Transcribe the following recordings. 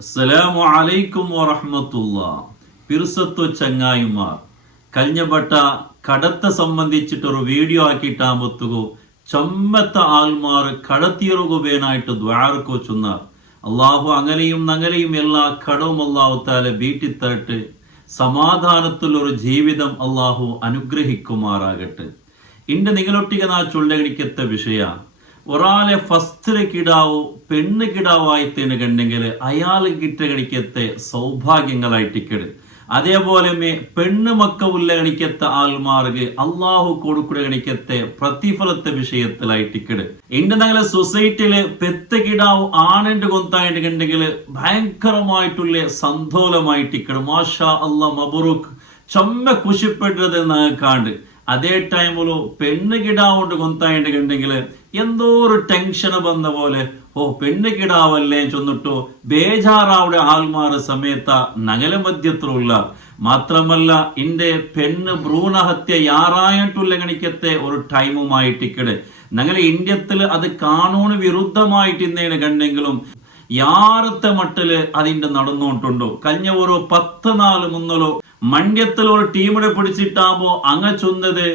അസ്സലാമു അലൈക്കും പിർസത്വ പിർസത്തു ചങ്ങായിമാർ. കഴിഞ്ഞപ്പെട്ട കടത്തെ സംബന്ധിച്ചിട്ടൊരു വീഡിയോ ആക്കിയിട്ടാകുമ്പത്തുകു ചമ്മത്ത ആൾമാർ കടത്തിയറുകുവേനായിട്ട് ദ്വാരക്കോ ചെന്ന അള്ളാഹു അങ്ങനെയും നങ്ങനെയും എല്ലാ കടവും അള്ളാഹു വീട്ടിൽ വീട്ടിത്തരട്ട്. സമാധാനത്തിൽ ഒരു ജീവിതം അള്ളാഹു അനുഗ്രഹിക്കുമാറാകട്ടെ. ഇണ്ട് നിങ്ങളൊട്ടിക്കുന്ന ನಾ ചൊല്ലടിക്കത്ത വിഷയ. ഒരാളെ ഫസ്റ്റിലെ കിടാവോ പെണ്ണ് കിടാവായി കണ്ടെങ്കിൽ അയാൾ കിട്ടകണിക്കത്തെ സൗഭാഗ്യങ്ങളായി ടിക്കട്. അതേപോലെ പെണ്ണ് മക്ക ഉല്ലകണിക്കത്തെ ആൾമാർക്ക് അള്ളാഹു കൊടുക്കുകണിക്കത്തെ പ്രതിഫലത്തെ വിഷയത്തിലായി എന്റെ നല്ല സൊസൈറ്റിയിൽ പെത്ത കിടാവ് ആണിന്റെ കൊന്തായിട്ട് കണ്ടെങ്കിൽ ഭയങ്കരമായിട്ടുള്ള സന്തോലമായി ടിക്കട്. മാഷാ അള്ളാ മബുറുഖ് ചമ്മ കുശിപ്പെട്ടത് എന്ന് കാണ്ട് ಅದೇ ಟೈಮಲು പെണ്ണ് കിടാവുകൊണ്ട് കൊന്തായിട്ടുണ്ടെങ്കിൽ എന്തോ ഒരു ടെൻഷൻ വന്ന പോലെ ഓ പെണ്ണ് കിടാവല്ലേ ചൊന്നിട്ടു ബേജാറാവുടെ ആൾമാറ് സമയത്ത നഗല മധ്യത്തിലുള്ള മാത്രമല്ല ഇന്റെ പെണ്ണ് ഭ്രൂണഹത്യ യാറായിട്ടുള്ള ഗണിക്കത്തെ ഒരു ടൈമുമായിട്ടിക്കട് ഞങ്ങളെ ഇന്ത്യത്തിൽ അത് കാനൂണ് വിരുദ്ധമായിട്ട് ഇന്നേന് കണ്ടെങ്കിലും യാറത്തെ മട്ടില് അതിന്റെ നടന്നുകൊണ്ടുണ്ടോ കഴിഞ്ഞ ഒരു പത്ത് നാല് മുന്നലോ മണ്ഡ്യത്തിൽ ഒരു ടീമിനെ പിടിച്ചിട്ടാകുമ്പോ അങ്ങ ചൊന്നത്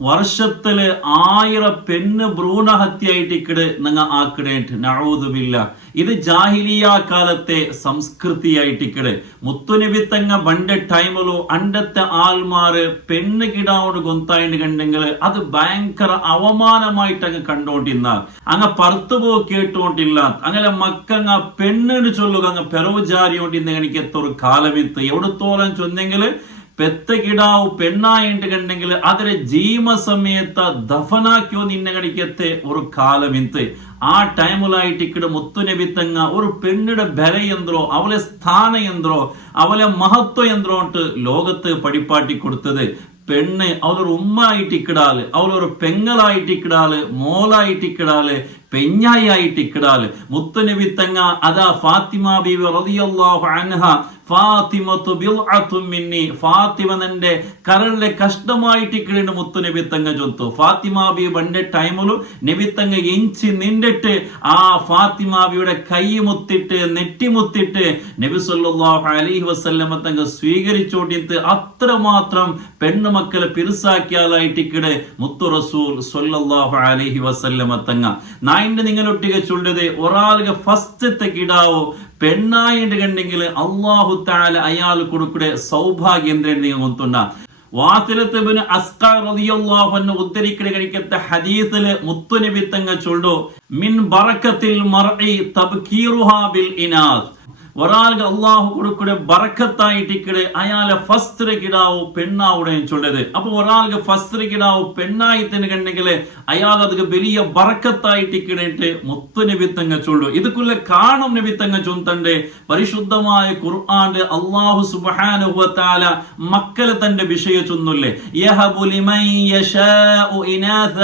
വർഷത്തിൽ ആയിരം പെണ്ണ് ഭ്രൂണഹത്യായിട്ടിക്കട് നിങ്ങൾ ആക്കിടേറ്റ് നഴൂതുമില്ല ഇത് ജാഹിലിയ കാലത്തെ സംസ്കൃതിയായിട്ടിക്കട് മുത്തുനബി തങ്ങ ബണ്ട് ടൈമിലു അണ്ടത്തെ ആൾമാര് പെണ്ണ് കിടാവോട് കൊന്തായിട്ട് കണ്ടെങ്കിൽ അത് ഭയങ്കര അവമാനമായിട്ട് അങ്ങ് കണ്ടോണ്ടിരുന്ന അങ്ങ് പറത്തുപോ കേട്ടോണ്ടില്ല. അങ്ങനെ മക്കങ്ങ പെണ്ണിന് ചൊല്ലുക അങ്ങ് പെറവുചാരിയോണ്ടിന്ന് എനിക്ക് ഒരു കാലമെത്ത്. എവിടത്തോളം ചൊന്നെങ്കിൽ കിടാവ് പെണ്ണായിട്ട് കണ്ടെങ്കിൽ അതിനെ ജീവ സമയത്ത് ദഫനാക്കിയോ നിന്നകടിക്കത്തെ കടിക്കത്തെ ഒരു കാലമിത്ത് ആ ടൈമിലായിട്ട് ഇക്കടെ മുത്തുനബിത്തങ്ങ ഒരു പെണ്ണിടെ ബല യന്ത്രോ അവളെ സ്ഥാന യന്ത്രോ അവളെ മഹത്വ യന്ത്രോ ലോകത്ത് പടിപ്പാട്ടി കൊടുത്തത്. പെണ്ണ് അവളൊരു ഉമ്മ ആയിട്ട് ഇക്കിടാൽ അവളൊരു പെങ്ങളായിട്ട് ഇക്കിടാൽ മോളായിട്ട് ഇക്കിടാൽ മുത്തനബി തങ്ങ അതാ ഫാത്തിമ ബി റളിയല്ലാഹു അൻഹ ഫാത്തിമത്തു ബിൽഅത്തും മിന്നി. ഫാത്തിമ നന്റെ കരളിലെ കഷ്ടമായിട്ട് ഇക്കിടേണ്ട മുത്തുനബി തങ്ങ ചൊത്തു ഫാത്തിമ ബി ബണ്ടെ ടൈമിലു നബി എഞ്ചി നിന്നിട്ട് ആ ഫാത്തിമ ബിയുടെ കൈ മുത്തിട്ട് നെറ്റി മുത്തിട്ട് നബി സല്ലല്ലാഹു അലൈഹി വസല്ലമ തങ്ങ സ്വീകരിച്ചോട്ടിത്ത് അത്രമാത്രം പെണ്ണുമക്കളെ പിറുസാക്കിയാലായിട്ടിക്കടെ മുത്തു റസൂൽ സല്ലല്ലാഹു അലൈഹി വസല്ലമ തങ്ങ. നായിന്റെ നിങ്ങളൊട്ടിക ചൊല്ലത് ഒരാൾക്ക് ഫസ്റ്റത്തെ കിടാവോ പെണ്ണായിട്ട് കണ്ടെങ്കിൽ അള്ളാഹു താല അയാൾ കൊടുക്കുടെ സൗഭാഗ്യം നിങ്ങൾ കൊണ്ടുണ്ട വാസിലത്തുബിന് മുത്തുനബി മിൻ ബറക്കത്തിൽ ബിൽ ബറക്കത്തായിട്ടിക്കടെ അയാളെ ഫസ്റ്റ് കിടാവു പെണ്ണാവുടെയും ചൊല്ലത്. അപ്പൊ ഒരാൾക്ക് ഫസ്ത്ര കിടാവു പെണ്ണായി തന്നെ കണ്ടെങ്കിൽ അയാൾ അത് വലിയ ബറക്കത്തായിട്ടിക്കിടയിട്ട് മുത്തു നബിത്തങ്ങ ചൊല്ലു. ഇതുക്കുള്ള കാണും നബിത്തങ്ങ ചൊന്തണ്ട് പരിശുദ്ധമായ ഖുർആന്റെ അള്ളാഹു സുബ്ഹാനഹുവതആല മക്കളെ തന്റെ വിഷയ ചൊന്നുല്ലേ യഹബു ലിമൻ യശാഉ ഇനാഥ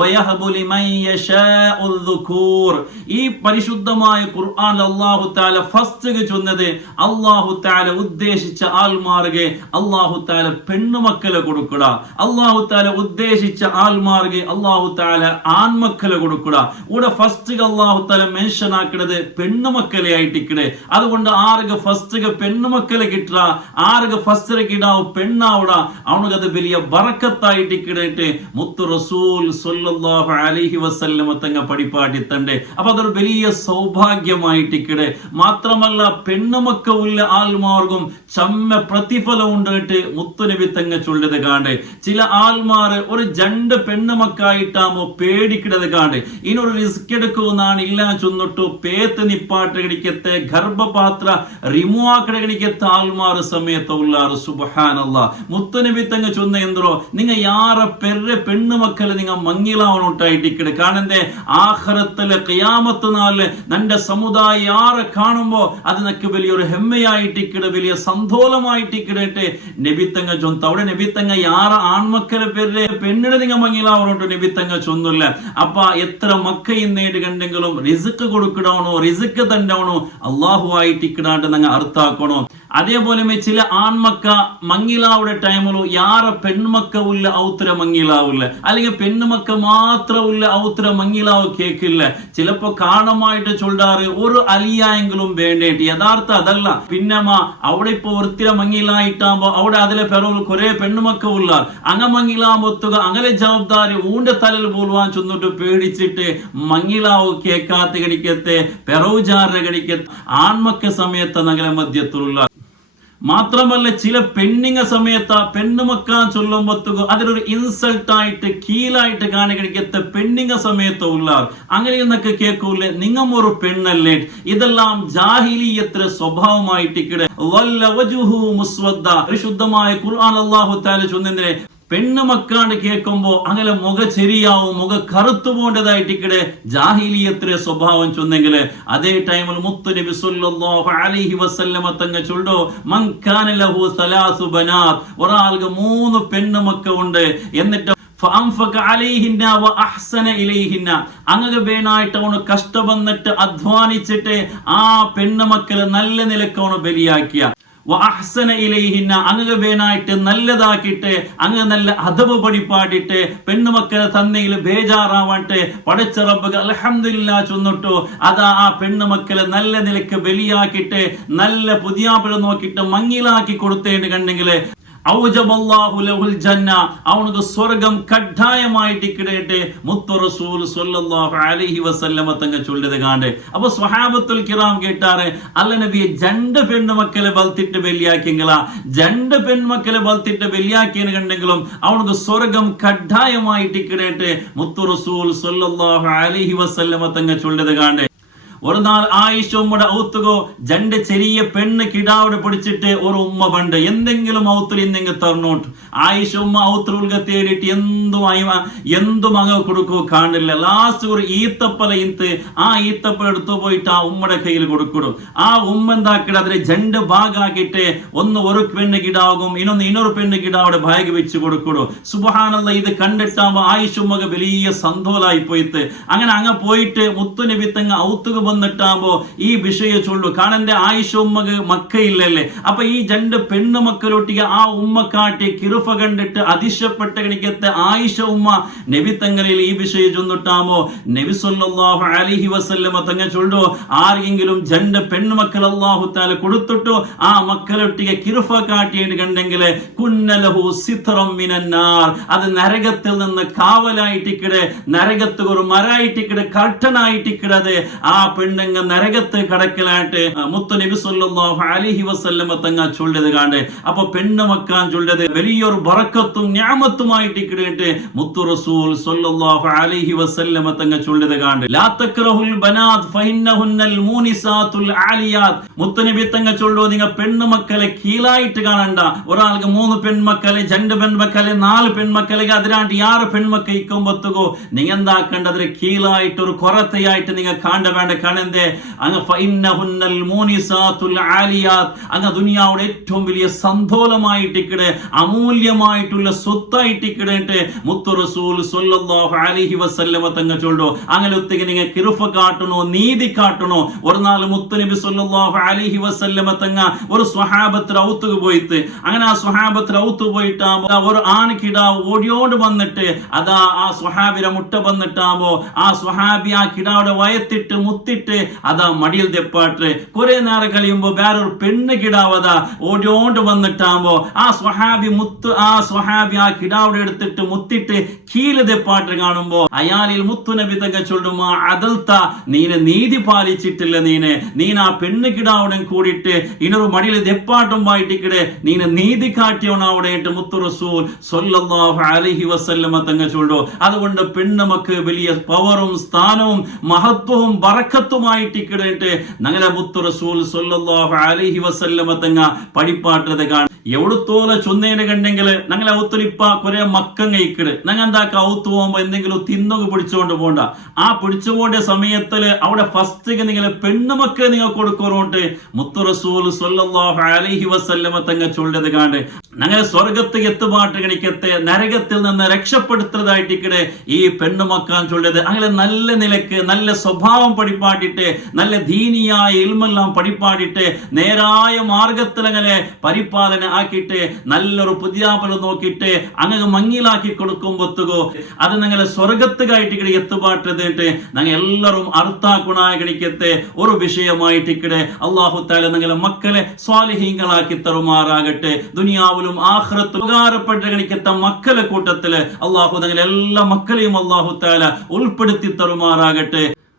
വയഹബു ലിമൻ യശാഉ ദുകൂർ ഈ പരിശുദ്ധമായ ഖുർആൻ അള്ളാഹു തആല ഫസ്റ്റ് ചൊന്നത് അള്ളാഹു താല ഉദ്ദേശിച്ച ആൾമാർഗെ അള്ളാഹു താല പെണ്ണുമക്കളെ കൊടുക്കുക അള്ളാഹു താല ഉദ്ദേശിച്ച ആൾമാർഗെ അള്ളാഹു താല ആൺമക്കളെ കൊടുക്കുക ഇവിടെ ഫസ്റ്റ് അള്ളാഹു താല മെൻഷൻ ആക്കുന്നത് പെണ്ണുമക്കളെ ആയിട്ടിക്കടെ അതുകൊണ്ട് ആർക്ക് ഫസ്റ്റ് പെണ്ണുമക്കളെ കിട്ടുക ആർക്ക് ഫസ്റ്റ് കിടാവ് പെണ്ണാവുക അത് വലിയ ബറക്കത്തായിട്ടിക്കിടയിട്ട് മുത്തു റസൂൽ സൊല്ലാഹു അലൈഹി വസല്ലമ തങ്ങ പടിപ്പാട്ടി തണ്ടേ അപ്പൊ അതൊരു വലിയ സൗഭാഗ്യമായിട്ടിക്കിടെ മാത്രമല്ല പെണ്ണുമക്ക ഉള്ള ആൽമാർക്കും ചമ്മ പ്രതിഫലം ഉണ്ടായിട്ട് മുത്തുനബി തങ്ങ ചൊല്ലത് കാണ്ട്. ചില ആൾമാർ ഒരു രണ്ട് പെണ്ണുമക്കായിട്ടാമോ പേടിക്കിടത് കാണ്ട്. ഇനൊരു റിസ്ക് എടുക്കുമെന്നാണ് ഇല്ല ചൊന്നിട്ടു പേത്ത് നിപ്പാട്ട് കടിക്കത്തെ ഗർഭപാത്ര റിമൂവ് ആക്കട കടിക്കത്തെ ആൽമാർ സമയത്ത് ഉള്ളാറ്. സുബഹാനല്ല. മുത്തുനബി തങ്ങ ചൊന്ന എന്തോ നിങ്ങ യാറ പെര്രെ പെണ്ണുമക്കളെ നിങ്ങ മങ്ങിലാവണോട്ടായിട്ടിക്കട് കാണന്തേ ആഹ്റത്തിലെ കയാമത്ത് നാല് നന്റെ സമുദായ യാറെ കാണുമ്പോ അത് നിനക്ക് വലിയൊരു ഹെമ്മയായിട്ടിക്കട വലിയ സന്തോലമായിട്ടിക്കിടട്ടെ നബിത്തങ്ങ ചൊന്ത അവിടെ നബിത്തങ്ങ യാറ ആൺമക്കളെ പേരുടെ പെണ്ണിനെ നിങ്ങൾ മങ്ങിലാവണോട്ട് നബിത്തങ്ങ ചൊന്നില്ല. അപ്പ എത്ര മക്ക ഇന്നേട്ട് കണ്ടെങ്കിലും റിസുക്ക് കൊടുക്കണോ റിസുക്ക് തണ്ടാവണോ അള്ളാഹു ആയിട്ടിക്കിടാണ്ട് നങ്ങ അതേപോലെ ചില ആൺമക്ക മങ്ങിലാവുടെ ടൈമിലു യാറ പെൺമക്ക ഉള്ള ഔത്തര മങ്ങിലാവില്ല അല്ലെങ്കിൽ പെണ്ണുമക്ക മാത്രമുള്ള ഔത്തര മങ്ങിലാവ് കേക്കില്ല. ചിലപ്പോ കാണമായിട്ട് ചൊല്ലാറ് ഒരു അലിയായെങ്കിലും വേണ്ടേട്ട്. യഥാർത്ഥ അതല്ല. പിന്നമ്മ അവിടെ ഇപ്പൊ വൃത്തിര മങ്ങിലായിട്ടാകുമ്പോ അവിടെ അതിലെ പെറവിൽ കുറെ പെണ്ണുമക്ക ഉള്ള അങ്ങ മങ്ങിലാമ്പൊത്തുക അങ്ങനെ ജവാബ്ദാരി ഊണ്ട തലയിൽ പോലുവാൻ ചെന്നിട്ട് പേടിച്ചിട്ട് മങ്ങിലാവ് കേക്കാത്ത ഗണിക്കത്തെ പെറവുചാര കടിക്കത്തെ ആൺമക്ക സമയത്ത് നഗര മധ്യത്തിലുള്ള മാത്രമല്ല ചില പെണ്ണിങ്ങ സമയത്ത് ആ പെണ്ണുമക്കാൻ ചൊല്ലുമ്പോത്തുക അതിലൊരു ഇൻസൾട്ടായിട്ട് കീലായിട്ട് കാണിക്കണിക്കത്ത പെണ്ണിങ്ങ സമയത്ത് ഉള്ളാർ. അങ്ങനെയെന്നൊക്കെ കേൾക്കൂലേ? നിങ്ങം ഒരു പെണ്ണല്ലേ? ഇതെല്ലാം ജാഹിലീയത്ര സ്വഭാവമായിട്ട് വല്ല വജുഹു മുസ്വദ്ദ. പരിശുദ്ധമായ ഖുർആൻ അള്ളാഹു താല ചൊന്നതിനെ പെണ്ണ് മക്കാണ് കേൾക്കുമ്പോ അങ്ങനെ മുഖ ചെരിയാവും മുഖ കറുത്തു പോണ്ടതായിട്ട് ഇക്കടെ ജാഹിലിയത്തിലെ സ്വഭാവം ചെന്നെങ്കിൽ അതേ ടൈമിൽ മുത്തു നബി സല്ലല്ലാഹു അലൈഹി വസല്ലമ തങ്ങ ചൊല്ലോ മൻ കാന ലഹു സലാസു ബനാത് ഒരാൾക്ക് മൂന്ന് പെണ്ണ് മക്ക ഉണ്ട്. എന്നിട്ട് അങ്ങനെ വേണായിട്ട് അവന് കഷ്ടപ്പെന്നിട്ട് അധ്വാനിച്ചിട്ട് ആ പെണ്ണുമക്കളെ നല്ല നിലയ്ക്ക് അവന് ബലിയാക്കിയ. അഹ്സന ഇലൈഹിന്ന അങ്ങ് വേനായിട്ട് നല്ലതാക്കിയിട്ട് അങ്ങ് നല്ല അധവ് പഠിപ്പാടിട്ട് പെണ്ണുമക്കളെ തന്നയിൽ ബേജാറാവാട്ടെ പടച്ച അലഹമില്ല ചൊന്നിട്ടു അതാ ആ പെണ്ണുമക്കളെ നല്ല നിലയ്ക്ക് ബലിയാക്കിയിട്ട് നല്ല പുതിയാപ്പിള നോക്കിയിട്ട് മങ്ങിലാക്കി കൊടുത്തേന്ന് കണ്ടെങ്കിൽ അവനക്ക് സ്വർഗം കഡ്ഡായമായിട്ട് കിടയട്ടെ. മുത്തു റസൂൽ സ്വല്ലല്ലാഹു അലൈഹി വസല്ലമ തങ്ങ ചൊല്ലത് കാണ്ട്. അപ്പൊ സ്വഹാബത്തുൽ കിറാം കേട്ടാറ് അല്ല നബിയെ ജണ്ട് പെൺമക്കളെ ബൽത്തിട്ട് വെല്ലിയാക്കിയെങ്കിലാ ജണ്ട് പെൺമക്കളെ ബൽത്തിട്ട് വെല്ലിയാക്കിയെന്ന് കണ്ടെങ്കിലും അവനക്ക് സ്വർഗം കഡ്ഡായമായിട്ട് കിടയട്ടെ. മുത്തു റസൂൽ സ്വല്ലല്ലാഹു അലൈഹി വസല്ലമ തങ്ങ ചൊല്ലത് കാണ്ട്. ഒരു നാൾ ആയിഷ ഉമ്മയുടെ ഔത്തുകോ ജണ്ട് ചെറിയ പെണ്ണ് കിടാവിടെ പിടിച്ചിട്ട് ഒരു ഉമ്മ പണ്ട്. എന്തെങ്കിലും ഔത്തിൽ ഇന്നെങ്കിൽ തരണോട്ട് ആയിഷ ഉമ്മ ഔത്തുൽക തേടിയിട്ട് എന്തും അയവ എന്തും അങ്ങ് കൊടുക്കോ കാണില്ല. ലാസ്റ്റ് ഒരു ഈത്തപ്പല ഇത്ത് ആ ഈത്തപ്പല എടുത്തു പോയിട്ട് ആ ഉമ്മയുടെ കയ്യിൽ കൊടുക്കണം ആ ഉമ്മ എന്താക്കിട്ട് അതിനെ ജണ്ട് ഭാഗമാക്കിയിട്ട് ഒന്ന് ഒരു പെണ്ണ് കിടാകും ഇനൊന്ന് ഇനൊരു പെണ്ണ് കിടാവിടെ ഭാഗ്യ വെച്ച് കൊടുക്കണു സുബഹാനല്ല ഇത് കണ്ടിട്ടാകുമ്പോൾ ആയിഷ ഉമ്മക്ക് വലിയ സന്തോലായി പോയിട്ട് അങ്ങനെ അങ്ങ് പോയിട്ട് മുത്തുനബി തങ്ങ ഔത്തുക വന്നിട്ടാകുമ്പോ ഈ വിഷയ ചൊല്ലു കാണന്റെ ആയിഷ ഉമ്മക്ക് മക്കയില്ലല്ലേ? അപ്പൊ ഈ രണ്ട് പെണ്ണു മക്കളൊട്ടിയ ആ ഉമ്മ കാട്ടി കിറുഫ കണ്ടിട്ട് അതിശപ്പെട്ട കണിക്കത്തെ ആയിഷ ഉമ്മ നബി തങ്ങളിൽ ഈ വിഷയം ചൊന്നിട്ടാമോ? നബി സല്ലല്ലാഹു അലൈഹി വസല്ലമ തങ്ങ ചൊല്ലു ആരെങ്കിലും രണ്ട് പെണ്ണുമക്കൾ അല്ലാഹു താല കൊടുത്തിട്ടോ? ആ മക്കളൊട്ടിയ കിറുഫ കാട്ടിയിട്ട് കണ്ടെങ്കിൽ കുന്നലഹു സിത്രം മിനന്നാർ. അത് നരകത്തിൽ നിന്ന് കാവലായിട്ട് കാവലായിട്ടിക്കടെ നരകത്ത് ഒരു മരായിട്ടിക്കടെ കർട്ടനായിട്ടിക്കടത് ആ പെണ്ണുങ്ങ നരകത്ത് കടക്കലായിട്ട് മുത്ത നബി സല്ലല്ലാഹു അലൈഹി വസല്ലമ തങ്ങ ചൊല്ലത് കാണ്ട് അപ്പൊ പെണ്ണ് മക്കാൻ ചൊല്ലത് വലിയൊരു ബറക്കത്തും ഞാമത്തുമായിട്ട് ഇക്കിടയിട്ട് മുത്തു റസൂൽ സല്ലല്ലാഹു അലൈഹി വസല്ലമ തങ്ങ ചൊല്ലത് കാണ്ട്. ലാത്തക്രഹുൽ ബനാത് ഫഇന്നഹുന്നൽ മൂനിസാത്തുൽ ആലിയാത്. മുത്ത നബി തങ്ങ ചൊല്ലു നിങ്ങ പെണ്ണ് മക്കളെ കീഴായിട്ട് കാണണ്ട. ഒരാൾക്ക് മൂന്ന് പെൺമക്കളെ രണ്ട് പെൺമക്കളെ നാല് പെൺമക്കളെ അതിനാണ്ട് ആറ് പെൺമക്ക ഇക്കുമ്പത്തുകോ നിങ്ങ എന്താക്കേണ്ടതിന് കീഴായിട്ട് ഒരു കൊറത്തയായിട്ട് നിങ്ങൾ കാണ്ട വേണ്ട കാണന്തേ അങ്ങ് അങ്ങ് ദുനിയാവുടെ ഏറ്റവും വലിയ സന്തോലമായിട്ടിക്കട് അമൂല്യമായിട്ടുള്ള സ്വത്തായിട്ടിക്കടേട്ട് മുത്തു റസൂൽ സ്വല്ലല്ലാഹു അലൈഹി വസല്ലമ തങ്ങ ചൊല്ലോ അങ്ങനെ ഒത്തിരി നിങ്ങൾ കിറുഫ കാട്ടണോ നീതി കാട്ടണോ? ഒരു നാൾ മുത്തു നബി സ്വല്ലല്ലാഹു അലൈഹി വസല്ലമ തങ്ങ ഒരു സ്വഹാബത്ത് ഔത്തുക പോയിട്ട് അങ്ങനെ ആ സ്വഹാബത്ത് റൗത്ത് പോയിട്ടാകുമ്പോ ഒരു ആൺകിടാവ് ഓടിയോട് വന്നിട്ട് അതാ ആ സ്വഹാബിനെ മുട്ട വന്നിട്ടാകുമ്പോ ആ സ്വഹാബി ആ കിടാവിടെ വയത്തിട്ട് മുത്തിട്ട് അതാ മടിയിൽ തെപ്പാട്ട് കുറെ നേരം കഴിയുമ്പോ വേറൊരു പെണ്ണ് കിടാവത ഓടിയോണ്ട് വന്നിട്ടാകുമ്പോ ആ സ്വഹാബി മുത്ത് ആ സ്വഹാബി ആ കിടാവിടെ എടുത്തിട്ട് മുത്തിട്ട് കീൽ തെപ്പാട്ട് കാണുമ്പോ അയാളിൽ മുത്തുനബി വിതക ചൊല്ലുമാ അതൽത്ത നീനെ നീതി പാലിച്ചിട്ടില്ല നീനെ. നീന ആ പെണ്ണ് കിടാവുടൻ കൂടിയിട്ട് ഇനൊരു മടിയിൽ ദെപ്പാട്ടും വായിട്ടിക്കിടെ. നീന നീതി കാട്ടിയവനാവിടെ മുത്തു റസൂൽ സല്ലല്ലാഹു അലൈഹി വസല്ലമ തങ്ക ചൊല്ലു. അതുകൊണ്ട് പെണ്ണുമക്ക് വലിയ പവറും സ്ഥാനവും മഹത്വവും ബറക്കത്തുമായിട്ടിക്കിടയിട്ട് നങ്ങളെ മുത്തു റസൂൽ സല്ലല്ലാഹു അലൈഹി വസല്ലമ തങ്ങ പടിപ്പാട്ടത് കാണും എവിടത്തോലെ ചൊന്നേനെ കണ്ടെങ്കിൽ ഞങ്ങളെ ഔത്തുലിപ്പ കുറെ മക്കം കഴിക്കട്. ഞങ്ങൾ എന്താക്ക ഔത്ത് പോകുമ്പോ എന്തെങ്കിലും തിന്നൊക്കെ പിടിച്ചുകൊണ്ട് പോണ്ട. ആ പിടിച്ചുപോണ്ട സമയത്തിൽ അവിടെ ഫസ്റ്റ് നിങ്ങൾ പെണ്ണുമക്ക് നിങ്ങൾ കൊടുക്കറോണ്ട് മുത്തു റസൂൽ സല്ലല്ലാഹു അലൈഹി വസല്ലമ തങ്ങ ചൊല്ലത് കാണ്ട് ഞങ്ങളെ സ്വർഗത്ത് എത്തുപാട്ട് കണിക്കത്തെ നരകത്തിൽ നിന്ന് രക്ഷപ്പെടുത്തുന്നതായിട്ടിക്കടെ ഈ പെണ്ണുമക്കാൻ ചൊല്ലത് അങ്ങനെ നല്ല നിലയ്ക്ക് നല്ല സ്വഭാവം പഠിപ്പാട്ട് പഠിപ്പാടിട്ട് നല്ല ദീനിയായ ഇൽമെല്ലാം പഠിപ്പാടിട്ട് നേരായ മാർഗത്തിൽ അങ്ങനെ പരിപാലന ആക്കിയിട്ട് നല്ലൊരു പുതിയാപ്പല നോക്കിയിട്ട് അങ്ങനെ മങ്ങിലാക്കി കൊടുക്കുമ്പോത്തുകോ അത് നിങ്ങൾ സ്വർഗത്തുകായിട്ട് ഇക്കടെ എത്തുപാട്ടതിട്ട് ഞങ്ങൾ എല്ലാവരും അർത്ഥാക്കുണായ കിടക്കത്തെ ഒരു വിഷയമായിട്ട് ഇക്കടെ അള്ളാഹു താല നിങ്ങളെ മക്കളെ സ്വാലിഹീങ്ങളാക്കി തരുമാറാകട്ടെ. ദുനിയാവിലും ആഹ്റത്ത് ഉപകാരപ്പെട്ട കണിക്കത്തെ മക്കളെ കൂട്ടത്തിൽ അള്ളാഹു നിങ്ങളെ എല്ലാ മക്കളെയും അള്ളാഹു താല ഉൾപ്പെടുത്തി തരുമാറാകട്ടെ.